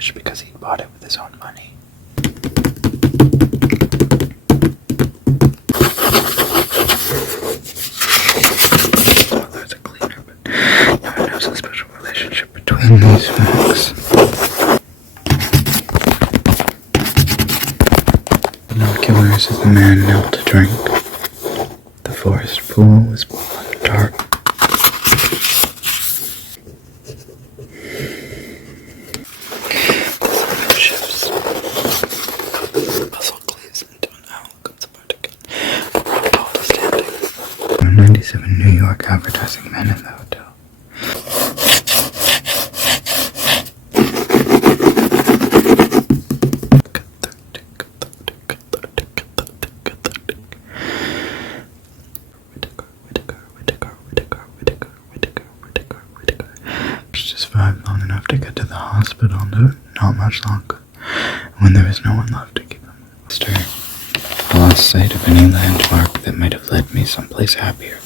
goldfish because he bought it with his own money. His mother's a cleaner, but no one knows the special relationship between these folks. Binoculars as the man knelt to drink. The forest pool was dark. The shifts. Puzzle cleaves into an owl comes apart again. Paul is standing. 97 New York advertising men in the hotel. Survived long enough to get to the hospital, no, not much longer. When there was no one left to keep him stir, I lost sight of any landmark that might have led me someplace happier.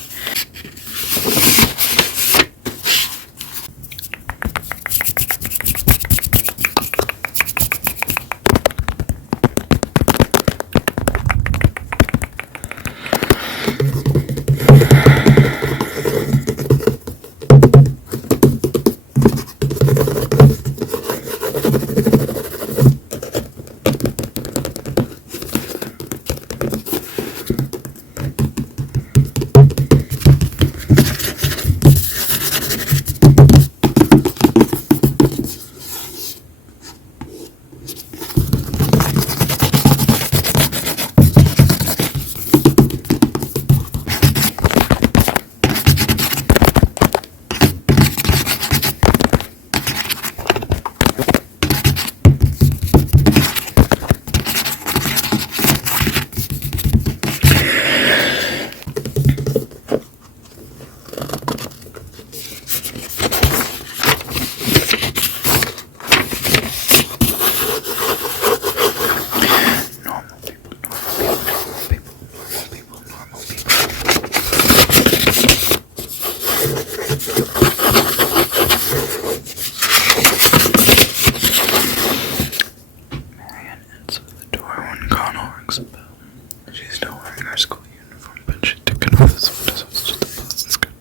She's still wearing her school uniform, but she took it off as soon as it was just a bust and skirt.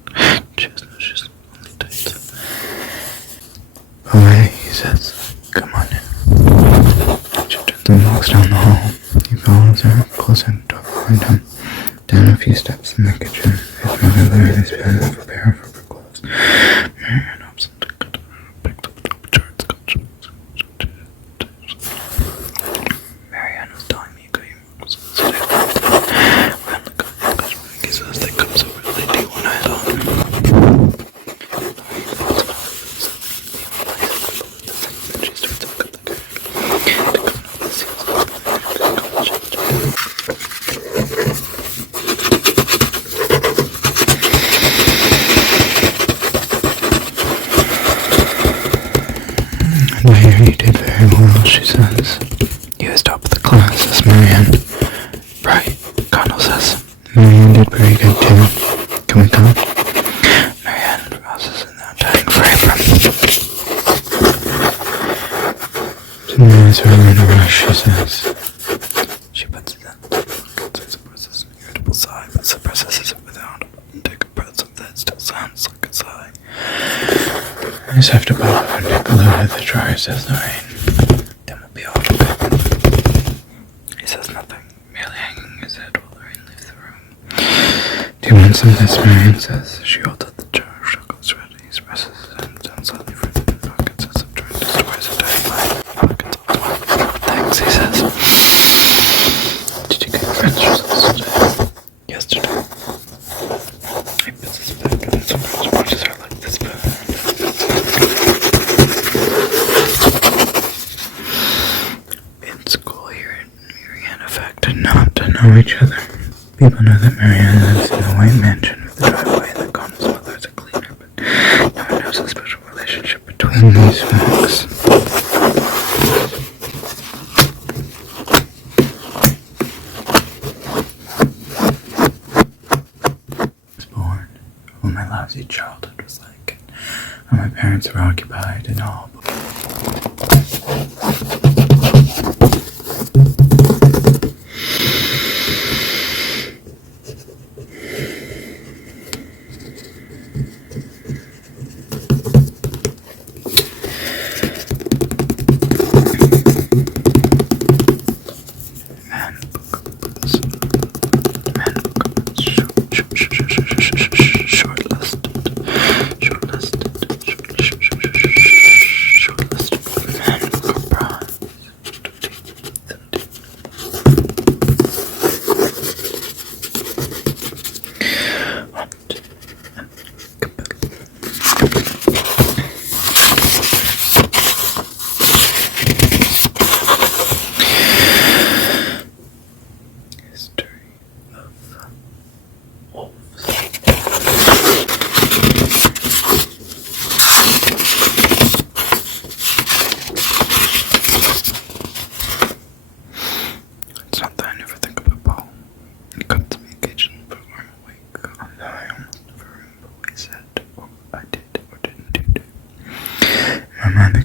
She has no shoes, only tights. Away, he says. Come on in. She turns and walks down the hall. He follows her, closing the door behind him. Down a few steps in the kitchen, his mother literally spanned off a pair of rubber gloves. Marianne hops into the kitchen, picked up the top charts, Marianne was telling me was he says that comes over, they do one head on. She starts to look at the guy. And I hear you did very well, she says. You was top of the class, says Marianne. Right, Connell says. Marianne did very good too. Can we come? Marianne processes and now tying for apron. Tomorrow's really in a rush, she says. She puts it in. Suppresses an irritable sigh, but suppresses it without. And take a breath so that it still sounds like a sigh. I just have to bottle and take a load at the dryer, says Lorraine. Then we'll be off a bit. He says nothing, merely hanging his head while Lorraine leaves the room. Do you want some of this, Marianne says. She holds out the jar, chocolate ready. He presses his hands down slightly for the pockets as if trying to store his entire life. Pockets all the way. Thanks, he says. Did you get your French results today? Yesterday. He puts his back on his French, watches her like this, but in school here, Marianne affected not to know each other. People know that Marianne lives in a white mansion with a driveway and that Connor's mother is a cleaner, but no one knows the special relationship between these folks. I was born when my lousy childhood was like, and my parents were occupied and all.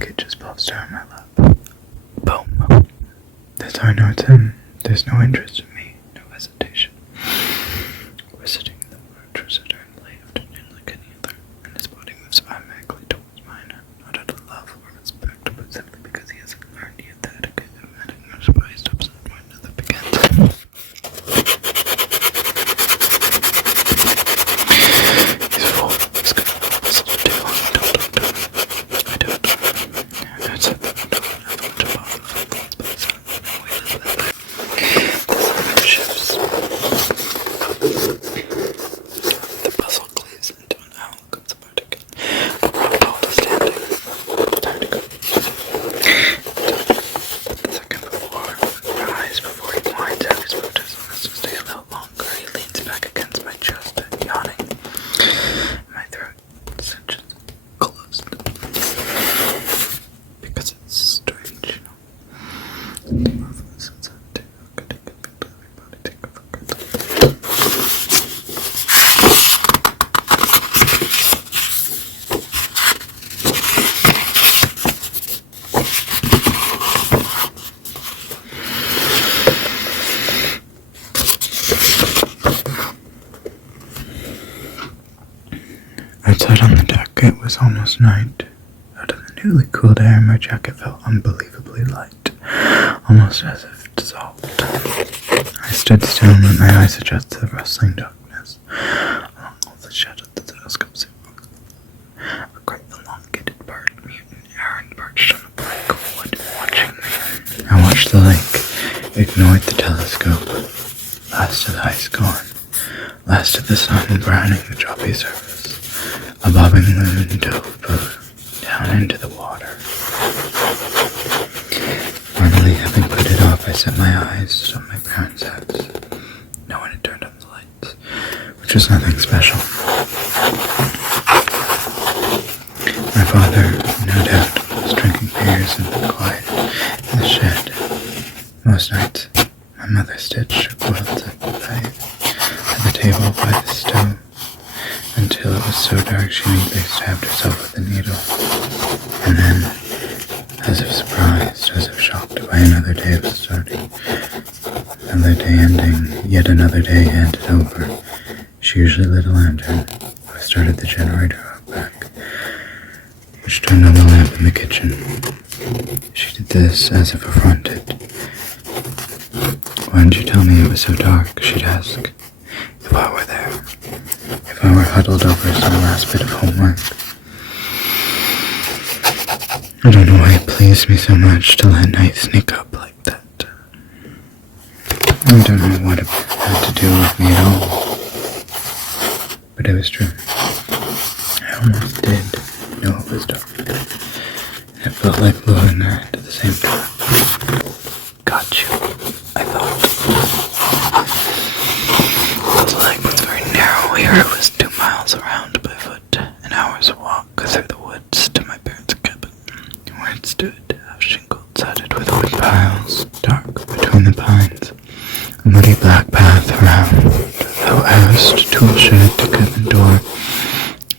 kid just plops down in my lap. Boom. That's how I know it's him. There's no interest in me, no hesitation. We're sitting in the porch, we're sitting lay afternoon like any other, and his body moves automatically towards mine, not out of love or respect, but simply because he hasn't learned yet the etiquette of meeting or surprised upset when another begins. He's full. He's got a whistle to do. I don't. I'd said that I don't have much about the footballs, but it's not the way that the sun shifts. The puzzle cleaves into an owl comes apart again. But Rockhold is standing. Time to go. The second before, your eyes before he winds out his protest and has to stay a little longer. He leans back against my chest, yawning. My throat cinches closed. Because it's strange, you know. The mouth was sensitive. I could take a bit of everybody, take a look at Outside on the deck, it was almost night. Out of the newly cooled air, my jacket felt unbelievably light, almost as if dissolved. I stood still and let my eyes adjust to the rustling darkness, along all the shadows the telescope seemed. A great elongated bird, mutant Aaron, perched on a plank of wood, watching me. I watched the lake, ignored the telescope. Last of the ice gone, last of the sun browning the choppy surface. A bobbing moon dove down into the water. Finally, having put it off, I set my eyes on my parents' house. No one had turned on the lights, which was nothing special. My father, no doubt, was drinking beers and quiet in the shed. Most nights, my mother stitched her quilts at the table by the stove, until it was so dark she neatly stabbed herself with a needle. And then, as if surprised, as if shocked by another day of starting, another day ending, yet another day handed over, she usually lit a lantern, or started the generator out back, which turned on the lamp in the kitchen. She did this as if affronted. Why didn't you tell me it was so dark? She'd ask. If I were there. If I were huddled over some last bit of homework. I don't know why it pleased me so much to let night sneak up like that. I don't know what it had to do with me at all. But it was true. I almost did know it was dark. And it felt like blowing her at the same time. Got you, I thought. The lake was very narrow here. It was 2 miles around by foot, an hour's walk through the woods to my parents' cabin, where it stood, half shingled, studded with wood piles, dark between the pines, a muddy black path around the housed tool shed to cabin door,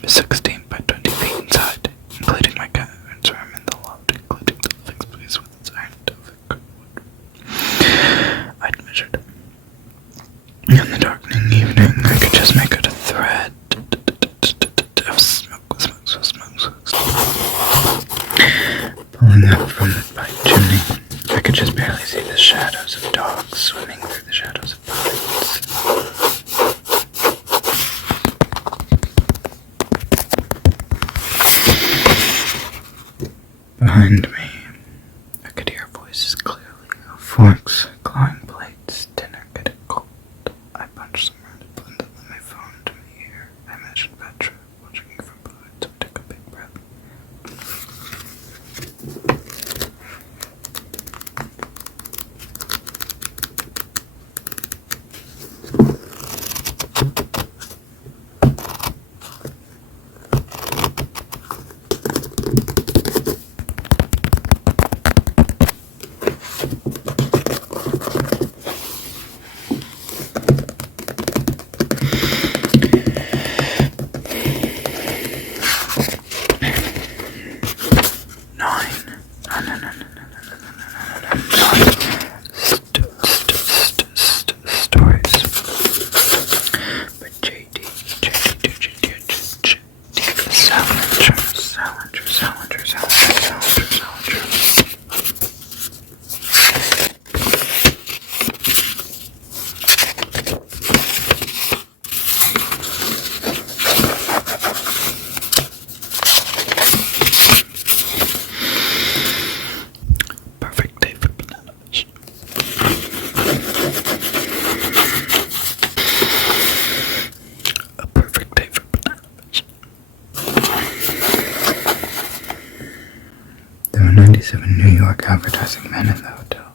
16 by 20 feet inside, including my parents' room in the loft, including the living space with its iron wood. I'd measured. In the darkening evening, I could just make out a thread of smoke. Pulling up from the pipe chimney, I could just barely see the shadows of dogs swimming through the shadows of pines. Behind me, I could hear voices clearly, forks, clawing plates, dinner getting cold. I punched some rounded blends up on my phone to my ear. I imagined Petra watching me from behind, so I took a big breath. Stories. But JD. Salinger. Perfect day for banana fish. A perfect day for banana fish. There were 97 New York advertising men in the hotel.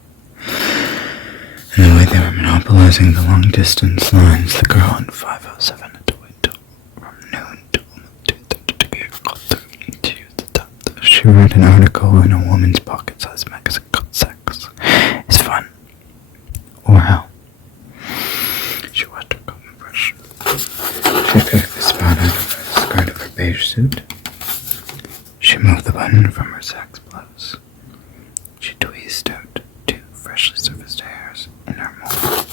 In the way they were monopolizing the long-distance lines, the girl on 507 had to wait till from noon till 2:30 to get called through to use the top. She read an article in a woman's pocket-sized magazine called Sex is Fun. Or How. She watched her comb and brush. She picked the spot out of the skirt of her beige suit. She moved the button from her Saks blouse. She tweezed out 2 freshly surfaced hairs in her mold.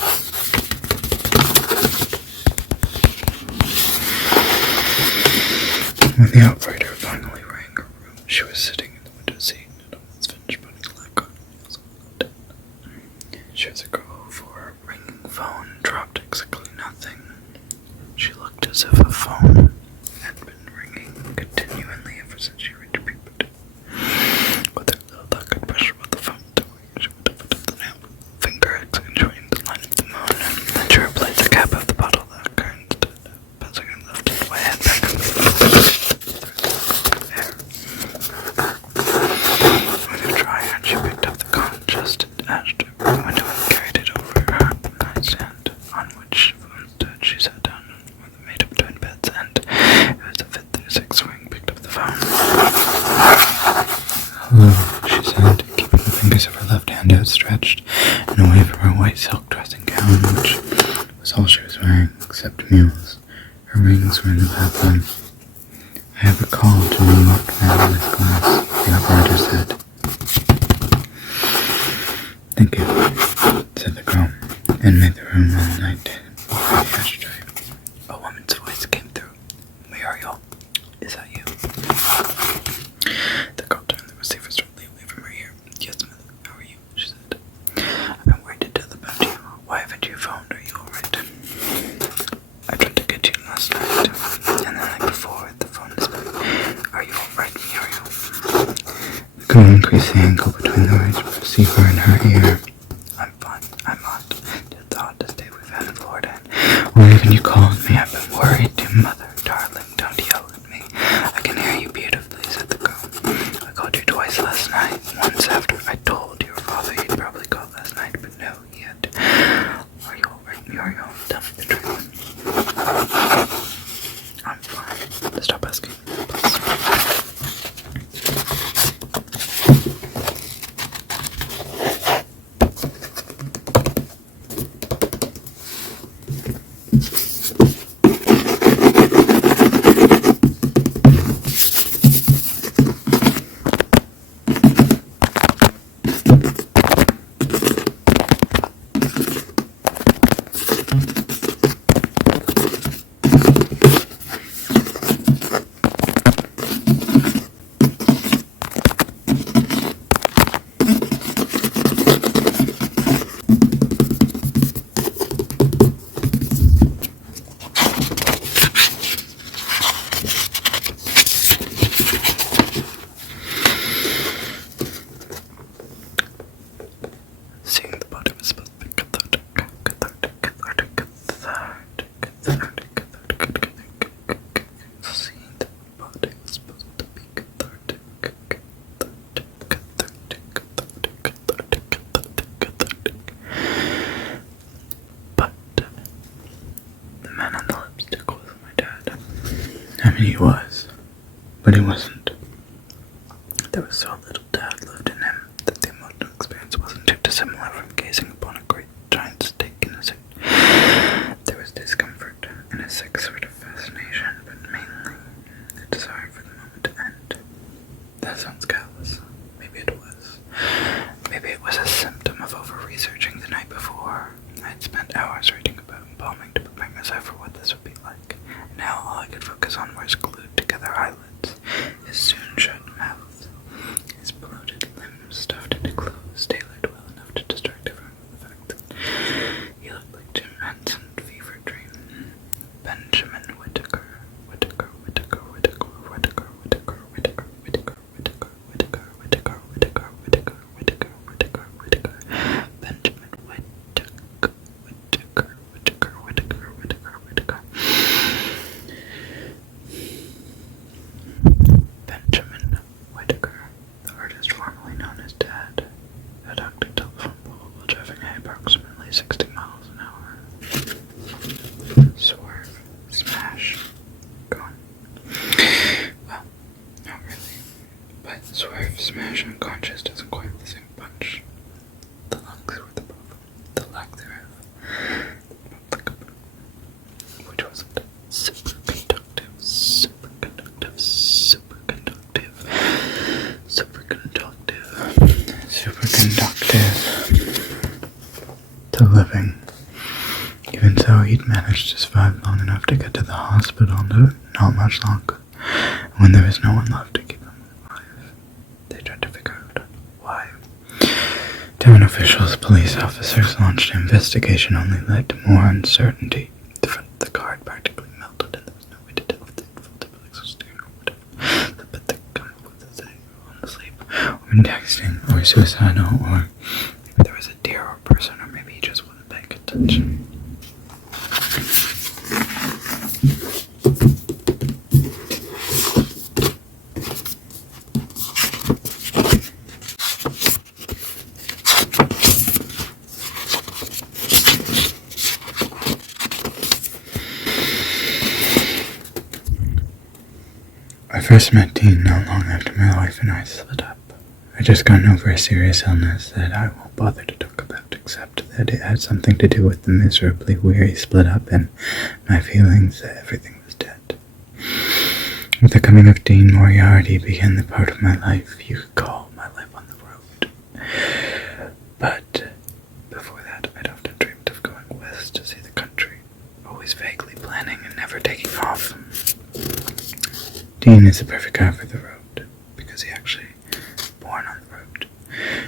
When the operator finally rang her room, she was sitting in the window seat and almost finished putting a lacquer on her nails on the left. She was a girl who, for her ringing phone, dropped exactly nothing. She looked as if a phone had been ringing continually ever since she reached puberty. With her little delicate pressure of the phone door, she would have put the nail finger accentuating the line of the moon. Then she replaced the cap of the bottle lacquer instead of passing her lifted away and back and forth through the hair. With her dry hand, she picked up the congested ashtray from the window and carried it over her nightstand, on which phone stood. She sat down on one of the made-up twin beds, and it was a 5th-6 swing, picked up the phone. Hello, she said, keeping the fingers of her left hand outstretched and away from her white silk dressing gown, which was all she was wearing, except mules. Her rings were in the bathroom. I have a call to New York now, Miss Glass, the operator said. Thank you, said the girl, and made the room all night for the ashtray. A woman's voice came through. Muriel, is that you? The girl turned the receiver slightly away from her ear. Yes, mother, how are you? She said. I've been worried to death about you. Why haven't you phoned? Are you alright? I tried to get you last night, and the night before, the phone is back. Are you alright, Muriel? The girl increased the angle between the receiver and her ear. I'm fine. I'm hot. Just the hottest day we've had in Florida. Why haven't you called me? I've been worried, dear mother. Darling, don't yell at me. I can hear you beautifully, said the girl. I called you twice last night. Once after I told your father you'd probably call last night, but no, he had. Are you alright, Muriel? Tell me the truth. I'm fine. Stop asking, please. Seeing the body was supposed to be cathartic. Seeing the body was supposed to be cathartic. But the man on the lipstick wasn't my dad. I mean, he was, but he wasn't. There was so little dad left in him that the emotional experience wasn't too dissimilar from gazing upon a great giant steak in a suit. There was discomfort and a sick sort of fascination, but mainly the desire for the moment to end. That sounds callous. Maybe it was. 60 miles an hour. Swerve, smash, gone. Well, not really. But swerve, smash, unconscious doesn't quite have the same punch. The lungs were the problem. The lack thereof. Which wasn't. Superconductive, superconductive, superconductive, superconductive, superconductive. To living. Even so, he'd managed to survive long enough to get to the hospital, not much longer. And when there was no one left to keep him alive, they tried to figure out why. Town officials, police officers launched an investigation only led to more uncertainty. The front of the car had practically melted and there was no way to tell if the faulty brakes were steering or whatever. But they come up with a thing on the sleep, or in texting, or suicidal, or maybe there was a deer or person, or maybe he just wasn't paying attention. I first met Dean not long after my wife and I split up. I just gotten over a serious illness that I won't bother to talk about, except that it had something to do with the miserably weary split up and my feelings that everything was dead. With the coming of Dean Moriarty began the part of my life you could call my life on the road. But before that, I'd often dreamed of going west to see the country, always vaguely planning and never taking off. Dean is the perfect guy for the road, because he actually was born on the road.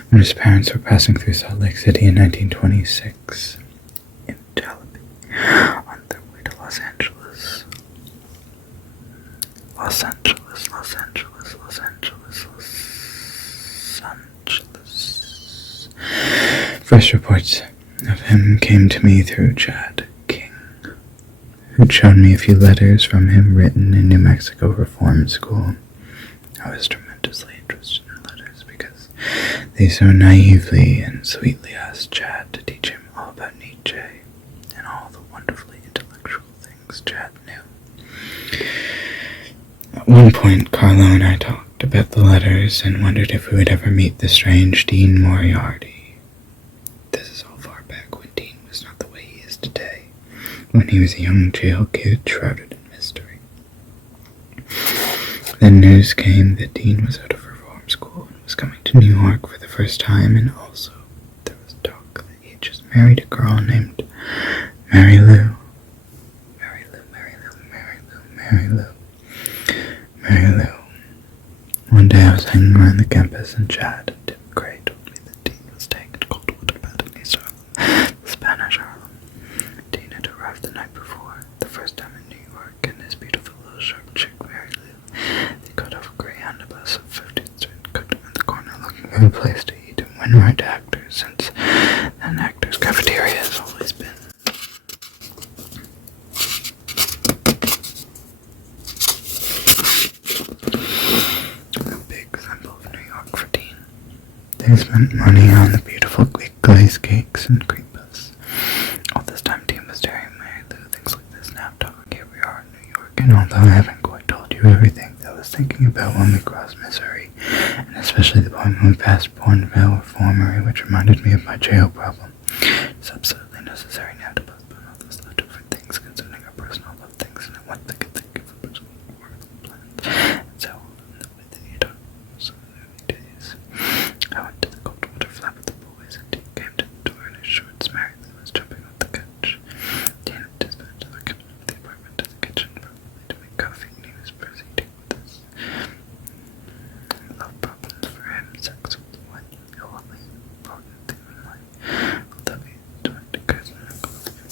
When his parents were passing through Salt Lake City in 1926, in Jollibee, on their way to Los Angeles. Los Angeles, Los Angeles, Los Angeles, Los Angeles. First reports of him came to me through Chad, who'd shown me a few letters from him written in New Mexico Reform School. I was tremendously interested in letters because they so naively and sweetly asked Chad to teach him all about Nietzsche and all the wonderfully intellectual things Chad knew. At one point, Carlo and I talked about the letters and wondered if we would ever meet the strange Dean Moriarty. This is all far back when Dean was not the way he is today. When he was a young jail kid shrouded in mystery. Then news came that Dean was out of reform school and was coming to New York for the first time, and also there was talk that he had just married a girl named Mary Lou. Mary Lou, Mary Lou, Mary Lou, Mary Lou, Mary Lou. One day I was hanging around the campus and Chad and Tim Gray told me that Dean was staying in Coldwater Bed in East Harlem, the Spanish Harlem. Dean had arrived the night before, the first time in New York, and his beautiful little sharp chick, Mary Lou. They got off a Greyhound bus of 15th Street and cooked him in the corner looking for a place to eat and win right to Actors, since an Actors cafeteria has always been. A big symbol of New York for Dean. They spent money on the beautiful glazed cakes and cream puffs. All this time, Dean was staring at Mary Lou, things like this now, talking. Here we are in New York, and although I haven't quite told you everything that I was thinking about when we crossed Missouri, and especially the point when we passed Bourneville Reformery, which reminded me of my jail problem, it's absolutely necessary now to postpone all those little different things concerning our personal love things, and what they could think of a personal work plans, and so on, in the way that you don't so early days. I went to the Coldwater flat with the boys, and Dean came to the door in his shorts. Mary Lou was jumping off the couch. Dean had dispatched the captain of the apartment to the kitchen, probably to make coffee, and he was proceeding with his love problems for him. Sex was one only important thing in life. Although he tried to curse and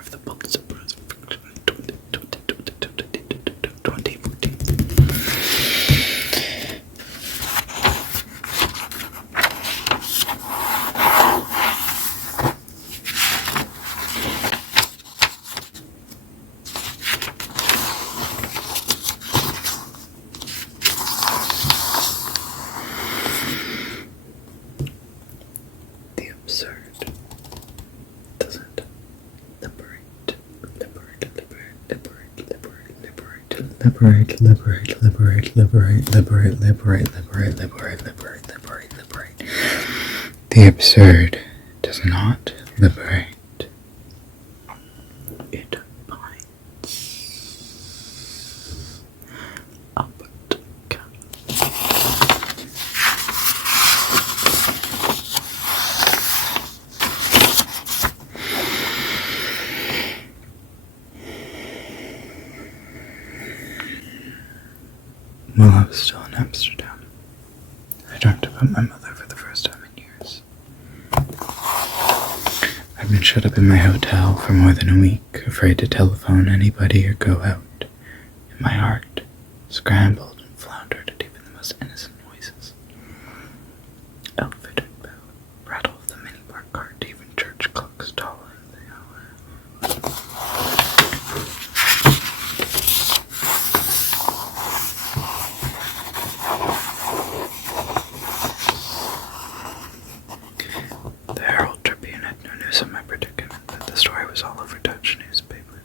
Liberate, liberate, liberate, liberate, liberate, liberate, liberate, liberate, liberate, liberate, liberate. The absurd does not liberate. It binds up together. While I was still in Amsterdam, I dreamt about my mother for the first time in years. I'd been shut up in my hotel for more than a week, afraid to telephone anybody or go out. And my heart scrambled and floundered at even the most innocent voices. Outfitted bell, rattle of the mini park cart, even church clocks tolling the hour. The Herald Tribune had no news of my predicament, but the story was all over Dutch newspapers.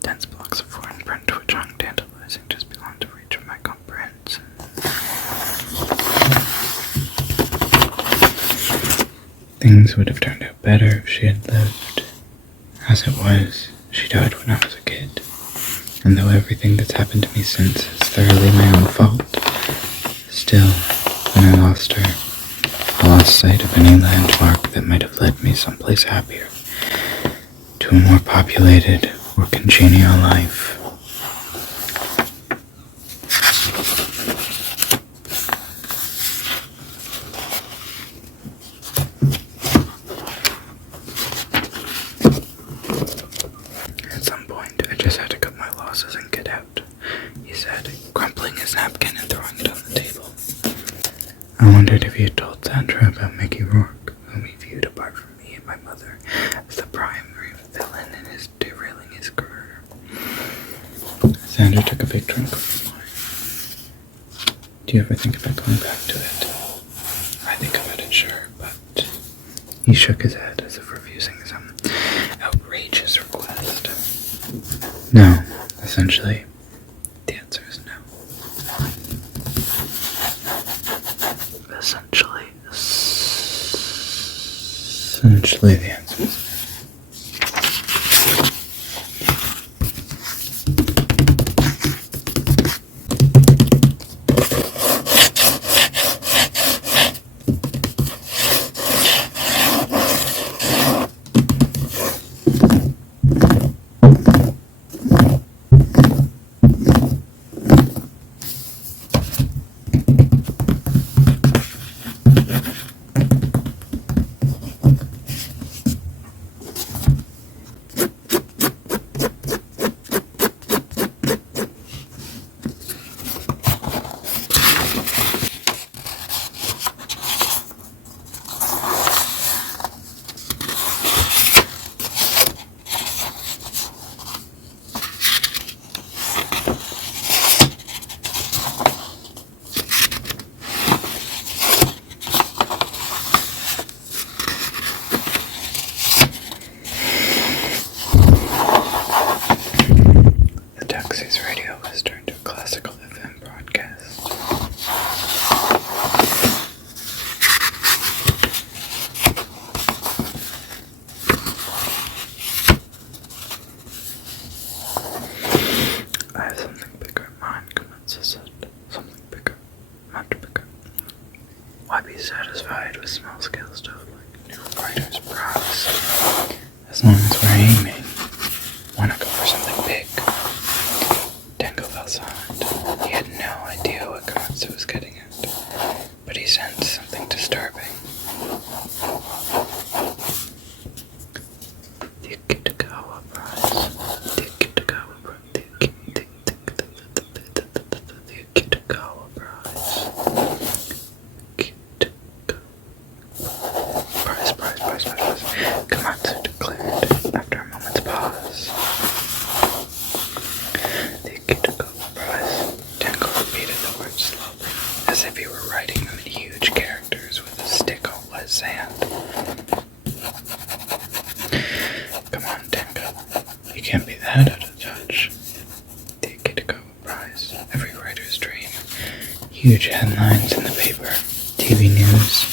Dense blocks of foreign print which hung tantalizing just beyond the reach of my comprehension. Things would have turned out better if she had lived. As it was, she died when I was a kid. And though everything that's happened to me since is thoroughly my own fault, still, when I lost her, I lost sight of any landmark that might have led me someplace happier, to a more populated or congenial life. At some point, I just had to cut my losses and get out, he said, crumpling his napkin and throwing it on the table. I wondered if he had told Sandra about Mickey Rourke, whom he viewed apart from me and my mother as the primary villain in his derailing his career. Sandra took a big drink of wine. Do you ever think about going back to it? I think about it, sure, but he shook his head as if refusing some outrageous request. No, essentially, the answer is no. Essentially, the answer is no. Satisfied with small-scale stuff like new writer's props. As long as we're aiming, wanna go for something big. Tango felt silent. He had no idea what Komatsu was getting at, but he sensed something disturbing. The Akitagawa Prize. The Akitagawa Prize. The Akitagawa Prize. Prize. Komatsu declared after a moment's pause. The Akitagawa Prize. Tango repeated the words slowly, as if he were writing them in huge characters with a stick on wet sand. Come on, Tango. You can't be that out of touch. The Akitagawa Prize. huge headlines in the paper, TV news.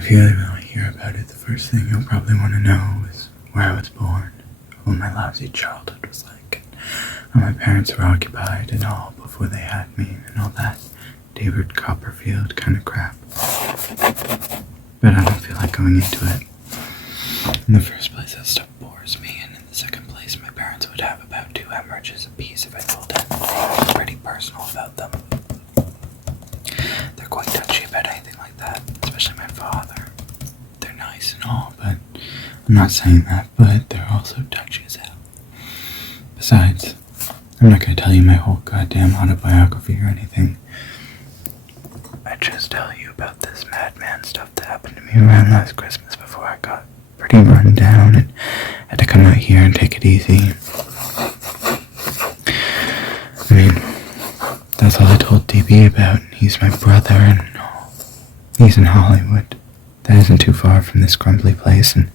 If you ever want to hear about it, the first thing you'll probably want to know is where I was born, what my lousy childhood was like, how my parents were occupied and all before they had me, and all that David Copperfield kind of crap. But I don't feel like going into it. In the first place, that stuff bores me, and in the second place, my parents would have about 2 hemorrhages apiece if I told them anything pretty personal about them. They're quite touchy about anything like that, especially my father. They're nice and all, but I'm not saying that, but they're also touchy as hell. Besides, I'm not going to tell you my whole goddamn autobiography or anything. I just tell you about this madman stuff that happened to me around last Christmas before I got pretty run down and had to come out here and take it easy. I mean, that's all I told DB about. He's my brother and he's in Hollywood. That isn't too far from this crumbly place, and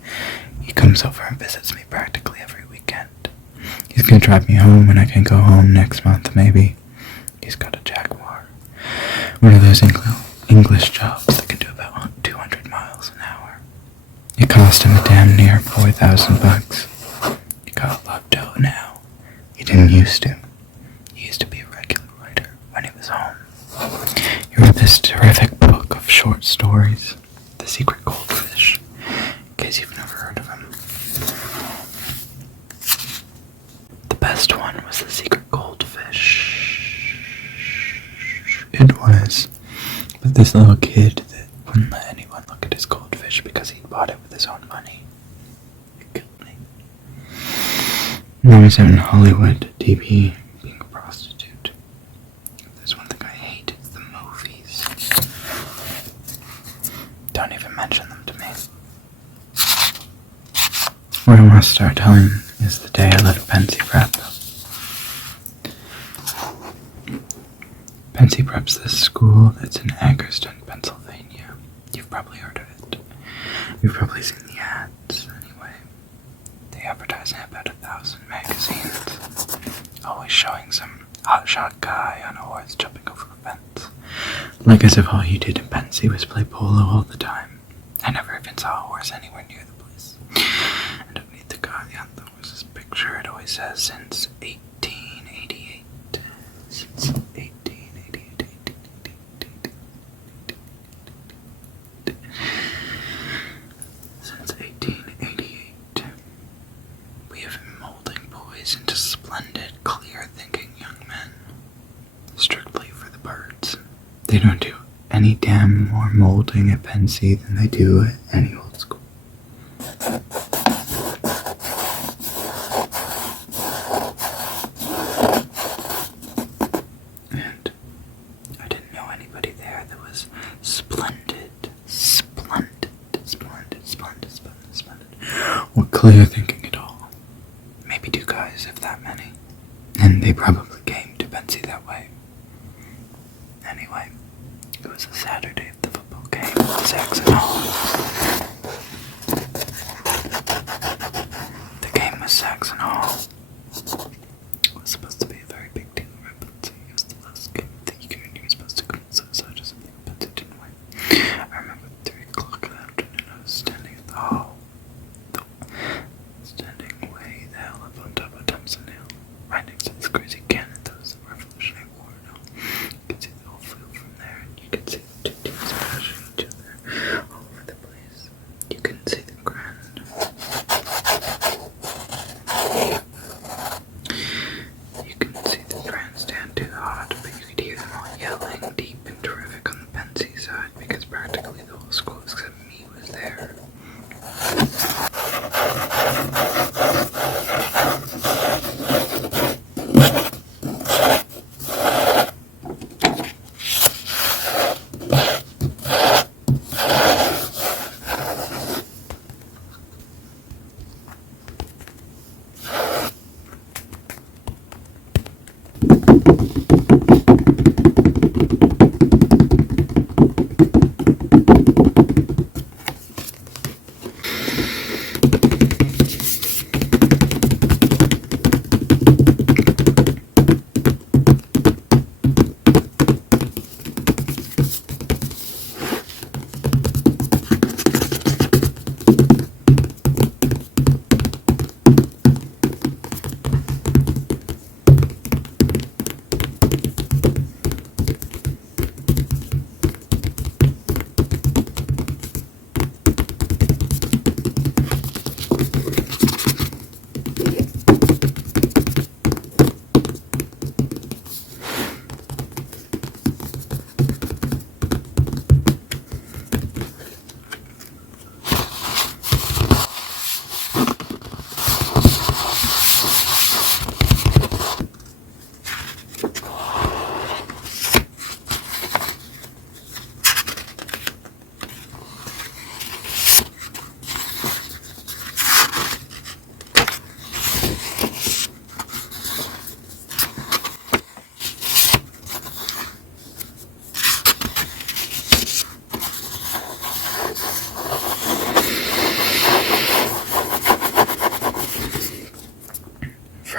he comes over and visits me practically every weekend. He's gonna drive me home and I can go home next month maybe. He's got a Jaguar. One of those English jobs that can do about 200 miles an hour. It cost him a damn near $4,000. He got locked out now. He didn't used to. He used to be a regular writer when he was home. He wrote this terrific book of short stories, The Secret Goldfish, in case you've never heard of him. The best one was The Secret Goldfish. It was. But this little kid that wouldn't let anyone look at his goldfish because he'd bought it with his own money. It killed me. Now he's out in Hollywood, DB, being a prostitute. If there's one thing I hate, it's the movies. Don't even mention them to me. What I want to start telling is the day I left Pensy Prep. Pensy Prep's this school that's in Anchorstown, Pennsylvania. You've probably heard of it. You've probably seen the ads, anyway. They advertise in about 1,000 magazines, always showing some hotshot guy on a horse jumping over a fence. Like as if all you did in Pensy was play polo all the time. I never even saw a horse anywhere near the place. And underneath the guy on the horse's picture, it always says since 1888. Since 1888. Since 1888, we have been molding boys into splendid, clear-thinking young men. Strictly for the birds. They don't do any damn more molding at Pensy than they do at any old school. And I didn't know anybody there that was splendid, or clear thinking at all. Maybe 2 guys, if that many. And they probably came to Pensy that way. Anyway, it was a Saturday of the football game at Saxon Hall. The game was Saxon Hall. It was supposed to be a very big deal around Pensy. It was the last game the community was supposed to commit suicide or something, but Pensy didn't win. I remember at 3 o'clock in the afternoon I was standing at the hall. Standing way the hell up on top of Thompson Hill, right next to this crazy cannon that was the Revolutionary War and all. You could see the whole field from there, and you could see the 2 teams bashing each other all over the place.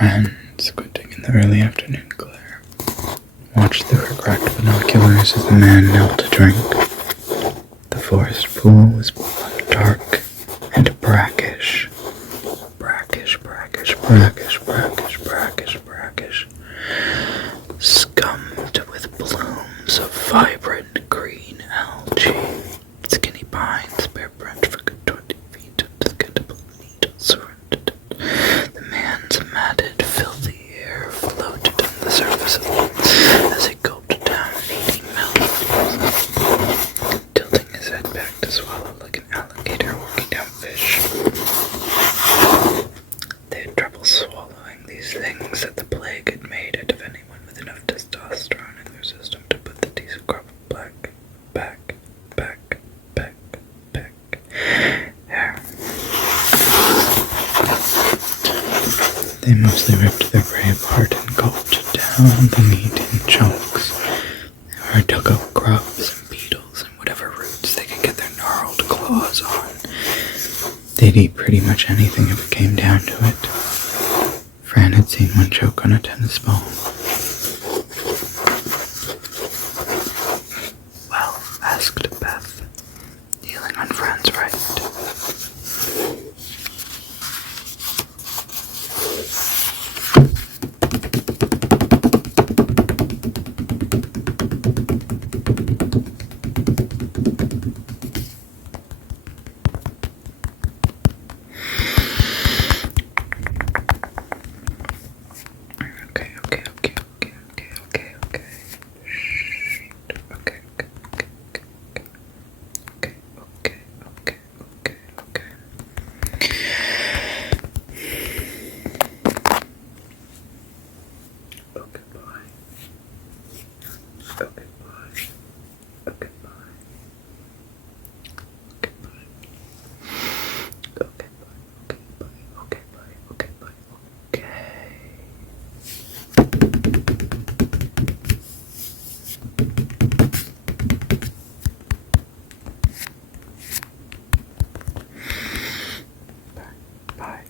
friend, squinting in the early afternoon glare, watched through her cracked binoculars as the man knelt to drink. The forest pool was dark and brackish. Brackish, brackish, brackish, brackish, brackish, brackish. Scummed with blooms of vibrant green algae. Skinny pines bear branch for good 20 feet into the cuticle needles. The man's matted, filthy hair floated on the surface of them as he gulped down an eating mouthful, tilting his head back to swallow like an alligator working down fish. They had trouble swallowing these things that the plague had made out of anyone with enough testosterone in their system to put the decent crop of black back hair. They mostly ripped their prey apart and gulped down the meat in chunks, or dug up grubs and beetles and whatever roots they could get their gnarled claws on. They'd eat pretty much anything if it came down to it. Fran had seen one choke on a tennis ball. Well, asked Beth, kneeling on Fran's right. Bye.